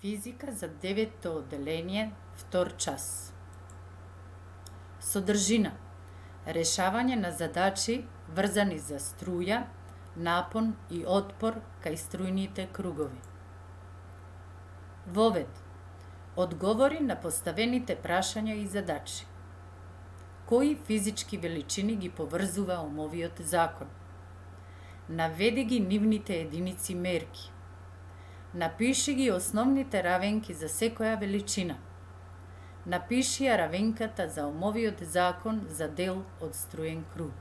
Физика за 9-то одделение, втор час. Содржина. Решавање на задачи врзани за струја, напон и отпор кај струјните кругови. Вовед. Одговори на поставените прашања и задачи. Кои физички величини ги поврзува омовиот закон? Наведи ги нивните единици мерки. Напиши ги основните равенки за секоја величина. Напиши ја равенката за омовиот закон за дел од струен круг.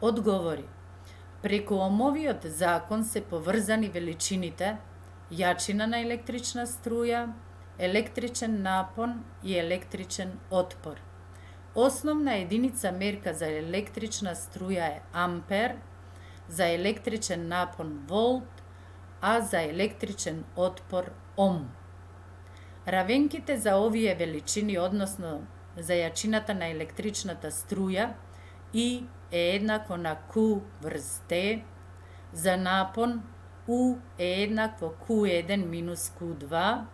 Одговори. Преку омовиот закон се поврзани величините јачина на електрична струја, електричен напон и електричен отпор. Основна единица мерка за електрична струја е ампер, за електричен напон волт, а за електричен отпор ом. Равенките за овие величини, односно за јачината на електричната струја, И е еднакво на Q врз T, за напон U е еднакво Q1 минус Q2,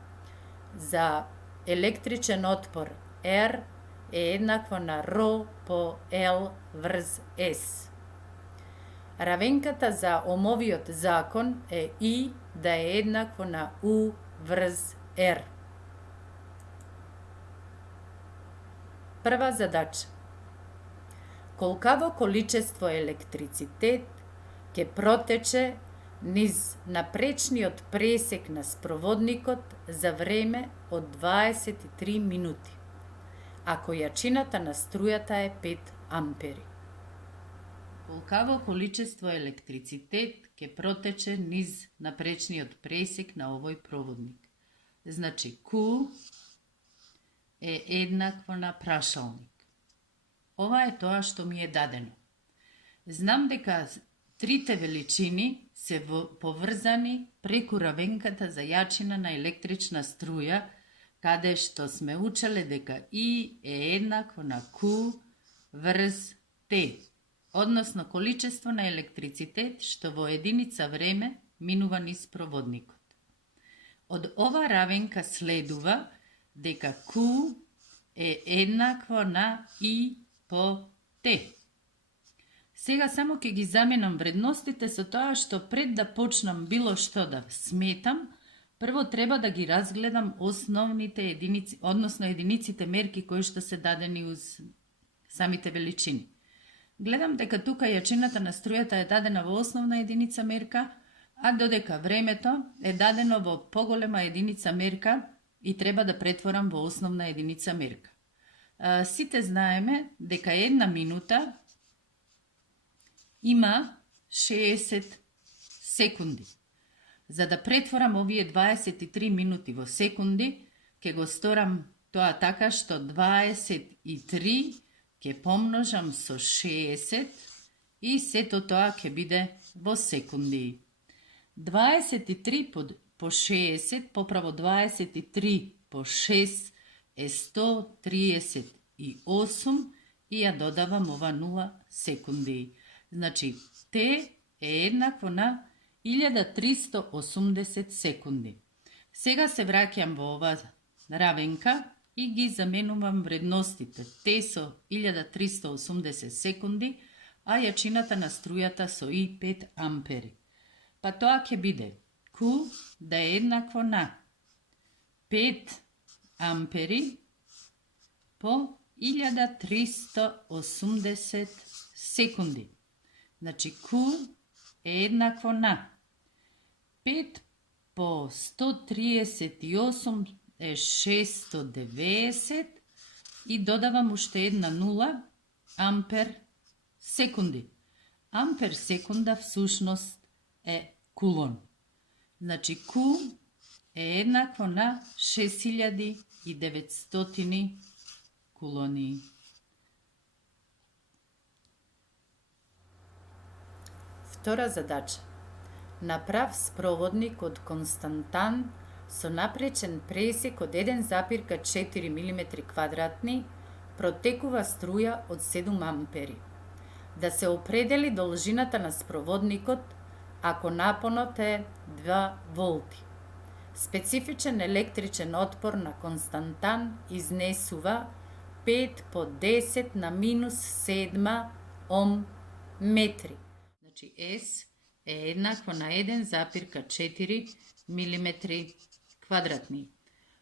за електричен отпор R е еднакво на Rho по L врз S. Равенката за омовиот закон е I да е еднакво на U врз R. Прва задача. Колкаво количество електрицитет ќе протече низ напречниот пресек на спроводникот за време од 23 минути, ако јачината на струјата е 5 ампери. Колкаво количество електрицитет ќе протече низ напречниот пресек на овој проводник? Значи, Q е еднакво на прашалник. Ова е тоа што ми е дадено. Знам дека трите величини се поврзани преку равенката за јачина на електрична струја, каде што сме учеле дека I е еднакво на Q врз T, односно количество на електрицитет што во единица време минува низ проводникот. Од ова равенка следува дека Q е еднакво на I по T. Сега само ќе ги заменам вредностите со тоа што пред да почнам било што да сметам, прво треба да ги разгледам основните единици, односно единиците мерки кои што се дадени уз самите величини. Гледам дека тука јачината на струјата е дадена во основна единица мерка, а додека времето е дадено во поголема единица мерка и треба да претворам во основна единица мерка. Сите знаеме дека една минута има 60 секунди. За да претворам овие 23 минути во секунди, ќе го сторам тоа така што 23 ќе помножам со 60 и сето тоа ќе биде во секунди. 23 по 60, поправо 23 по 6 е 138 и ја додавам ова 0 секунди. Значи, T е еднакво на 1380 секунди. Сега се враќам во ова равенка и ги заменувам вредностите. T со 1380 секунди, а јачината на струјата со I 5 ампери. Па тоа ќе биде Q да е еднакво на 5 ампери по 1380 секунди. Значи, Q е еднакво на 5 по 138 е 690 и додавам уште една 0 ампер секунди. Ампер секунда всушност е кулон. Значи, Q е еднакво на 6900 кулони. Втора задача. Направ спроводник од константан со напречен пресек од 1,4 мм квадратни, протекува струја од 7 ампери. Да се определи должината на спроводникот ако напонот е 2 волти. Специфичен електричен отпор на константан изнесува 5 по 10 на минус 7 ом метри. Значи S е еднакво на 1,4 милиметри квадратни.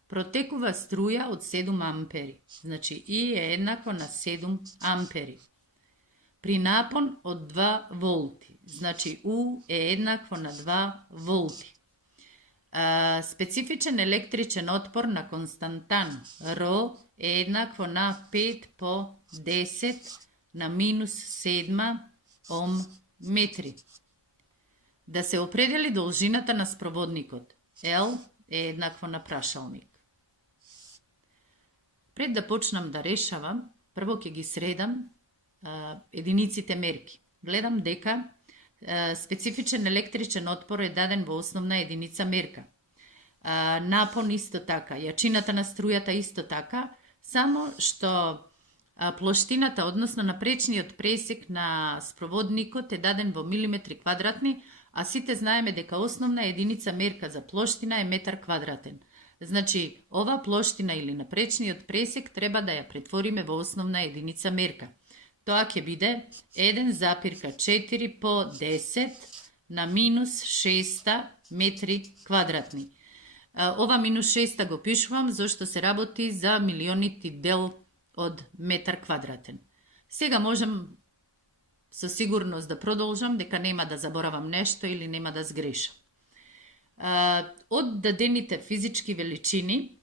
Протекува струја од 7 ампери. Значи I е еднакво на 7 ампери. При напон од 2 волти. Значи U е еднакво на 2 волти. Специфичен електричен отпор на константан Ро е еднакво на 5 по 10 на минус 7 ом метри. Да се определи должината на спроводникот. L е еднакво на прашалник. Пред да почнам да решавам, прво ќе ги средам единиците мерки. Гледам дека специфичен електричен отпор е даден во основна единица мерка. Напон исто така, јачината на струјата исто така, само што плоштината, односно напречниот пресек на спроводникот е даден во милиметри квадратни, а сите знаеме дека основна единица мерка за плоштина е метар квадратен. Значи, ова плоштина или напречниот пресек треба да ја претвориме во основна единица мерка. Тоа ќе биде 1,4 по 10 на минус 6 метри квадратни. Ова минус 6 го пишувам зашто се работи за милионити дел од метар квадратен. Сега можам со сигурност да продолжам дека нема да заборавам нешто или нема да сгрешам. Од дадените физички величини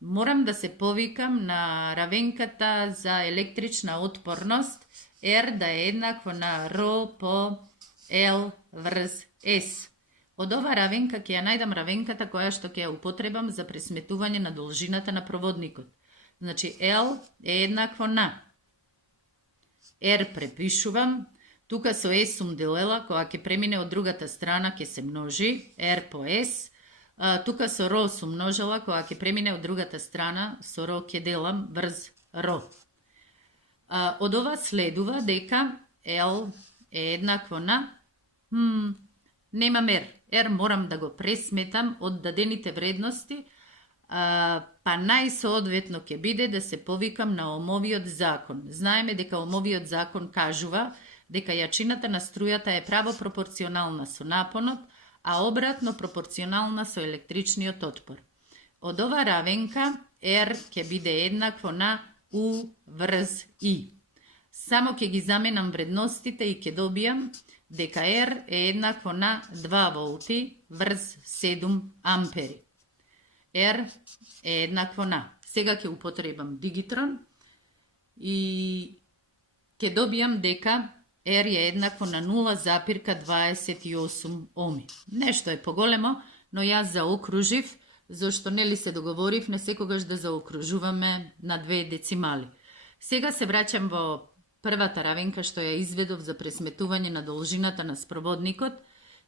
морам да се повикам на равенката за електрична отпорност R да е еднакво на Ро по L врз S. Од ова равенка ќе ја најдам равенката која што ќе ја употребам за пресметување на должината на проводникот. Значи L е еднакво на R препишувам, тука со S сум делела, кога ќе премине од другата страна ќе се множи, R по S, тука со Ро сум множела, кога ќе премине од другата страна, со Ро ќе делам врз Ро. Од ова следува дека L е еднакво на, немам R, R морам да го пресметам од дадените вредности, па најсоодветно ќе биде да се повикам на Омовиот закон. Знаеме дека Омовиот закон кажува дека јачината на струјата е право пропорционална со напонот, а обратно пропорционална со електричниот отпор. Од ова равенка R ќе биде еднакво на U врз I. Само ќе ги заменам вредностите и ќе добијам дека R е еднакво на 2 волти врз 7 ампери. R е еднакво на. Сега ќе употребам дигитрон и ќе добијам дека R е еднакво на 0,28 оми. Нешто е поголемо, но јас заокружив, зашто нели се договорив не секогаш да заокружуваме на 2 децимали. Сега се враќам во првата равенка што ја изведов за пресметување на должината на спроводникот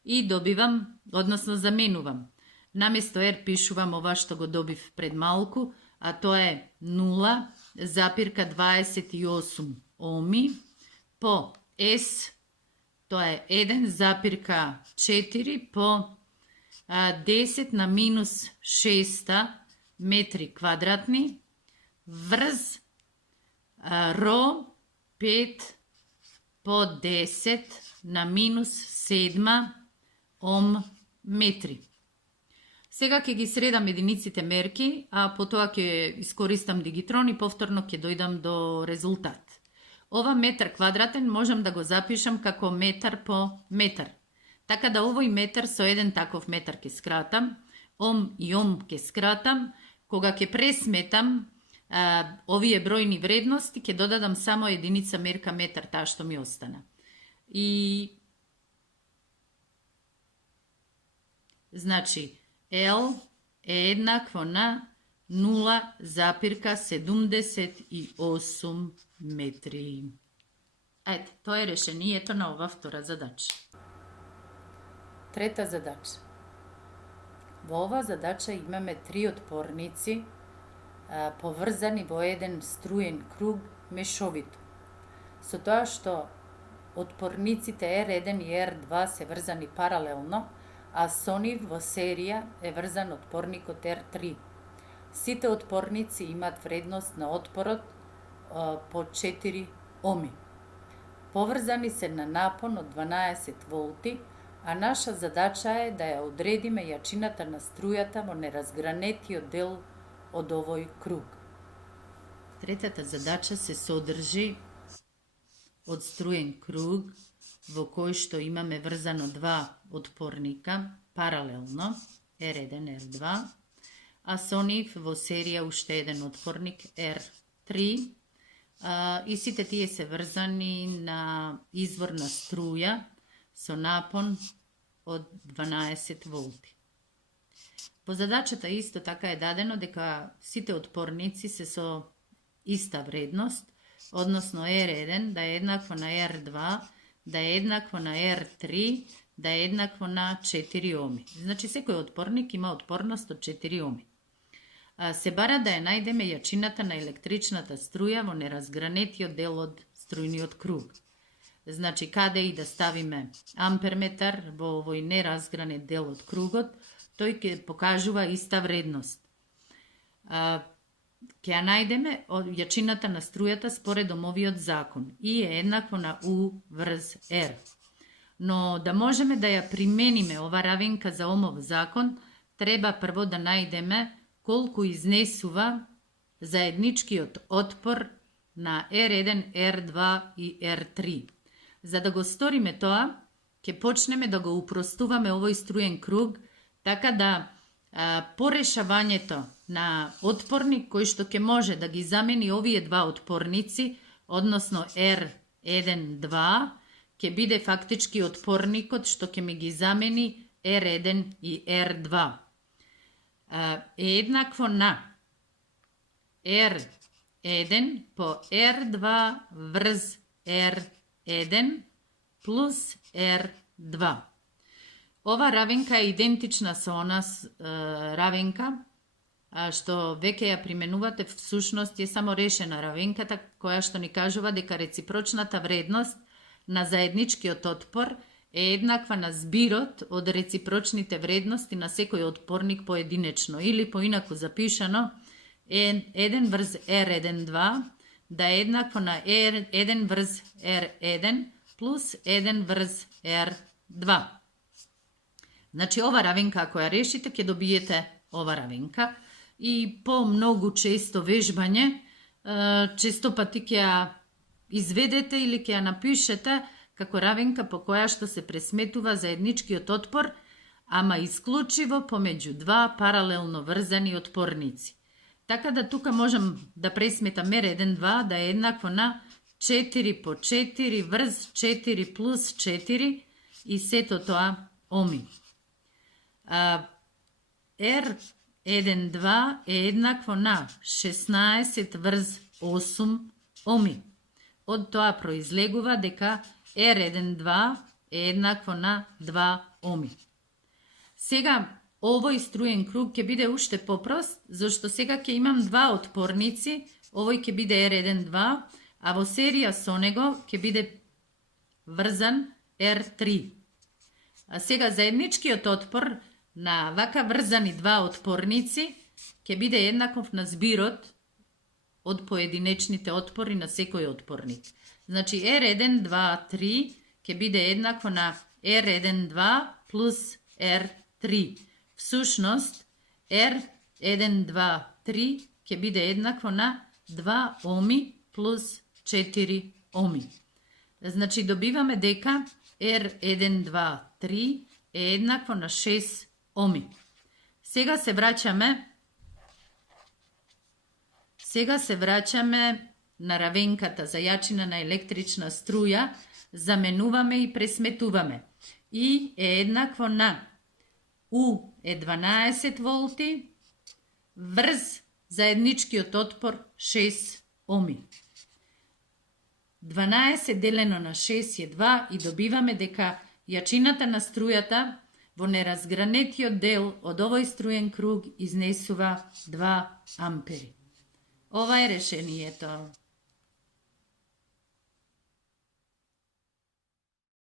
и добивам, односно заменувам. Наместо R пишувам ова што го добив пред малку, а тоа е 0,28 оми по S, тоа е 1,4 по 10 на минус 6 метри квадратни врз Ро 5 по 10 на минус 7 ом метри. Сега ќе ги средам единиците мерки, а потоа ќе искористам дигитрон и повторно ќе дојдам до резултат. Ова метар квадратен можам да го запишам како метар по метар. Така да овој метар со еден таков метар ќе скратам, ом и ом ќе скратам, кога ќе пресметам овие бројни вредности, ќе додадам само единица мерка метар, таа што ми остана. И значи L е еднакво на 0,78 метри. Ете, тоа е решението на ова втора задача. Трета задача. Во ова задача имаме 3 отпорници поврзани во еден струен круг мешовито. Со тоа што отпорниците R1 и R2 се врзани паралелно, а со нив во серија е врзан отпорникот R3. Сите отпорници имаат вредност на отпорот по 4 оми. Поврзани се на напон од 12 волти, а наша задача е да ја одредиме јачината на струјата во неразгранетиот дел од овој круг. Третата задача се содржи од струен круг во кој што имаме врзано два отпорника паралелно, R1, R2, а со нив во серија уште еден отпорник R3, и сите тие се врзани на изворна струја со напон од 12 волти. Во задачата исто така е дадено дека сите отпорници се со иста вредност, односно R1 да е еднакво на R2, да е еднакво на R3, да е еднакво на 4 оми. Значи, секој отпорник има отпорност од 4 оми. Се бара да ја најдеме јачината на електричната струја во неразгранетиот дел од струјниот круг. Значи, каде и да ставиме амперметар во овој неразгранет дел од кругот, тој ќе покажува иста вредност. Ќе ја најдеме јачината на струјата според омовиот закон. И е еднакво на U врз R. Но да можеме да ја примениме ова равенка за омов закон, треба прво да најдеме колку изнесува заедничкиот отпор на R1, R2 и R3. За да го сториме тоа, ќе почнеме да го упростуваме овој струен круг, така да по решавањето на отпорник кој што ќе може да ги замени овие два отпорници, односно R1, 2, ќе биде фактички отпорникот што ќе ми ги замени R1 и R2. Е еднакво на R1 по R2 врз R1 плюс R2. Ова равенка е идентична со она равенка што веќе ја применувате, всушност е само решена равенката која што ни кажува дека реципрочната вредност на заедничкиот отпор е еднаква на збирот од реципрочните вредности на секој отпорник поединечно, или поинаку запишано, 1 врз R1, 2 да е еднакво на 1 врз R1 плюс 1 врз R2. Значи, ова равенка, ако ја решите, ќе добиете ова равенка. И по многу често вежбање, често пати ќе ја изведете или ќе ја напишете како равенка по која што се пресметува заедничкиот отпор, ама исклучиво помеѓу два паралелно врзани отпорници. Така да тука можам да пресметам R1, 2 да е еднакво на 4 по 4 врз 4 плюс 4 и сето тоа оми. R1, 2 е еднакво на 16 врз 8 оми. Од тоа произлегува дека R1, 2 е еднакво на 2 оми. Сега, овој струен круг ќе биде уште попрост, зашто сега ќе имам два отпорници, овој ќе биде R1, 2, а во серија со него ќе биде врзан R3. А сега заедничкиот отпор на вака врзани два отпорници ќе биде еднаков на збирот од поединечните отпори на секој отпорник. Значи, R1, 2, 3 ќе биде еднакво на R1, 2 плюс R3. Всушност, R1, 2, 3 ќе биде еднакво на 2 оми плюс 4 оми. Значи, добиваме дека R1, 2, 3 е еднакво на 6 оми. Сега се враќаме на равенката за јачина на електрична струја, заменуваме и пресметуваме. И е еднакво на U е 12 волти врз заедничкиот отпор 6 оми. 12 делено на 6 е 2 и добиваме дека јачината на струјата во неразгранетиот дел од овој струен круг изнесува 2 ампери. Ова е решението.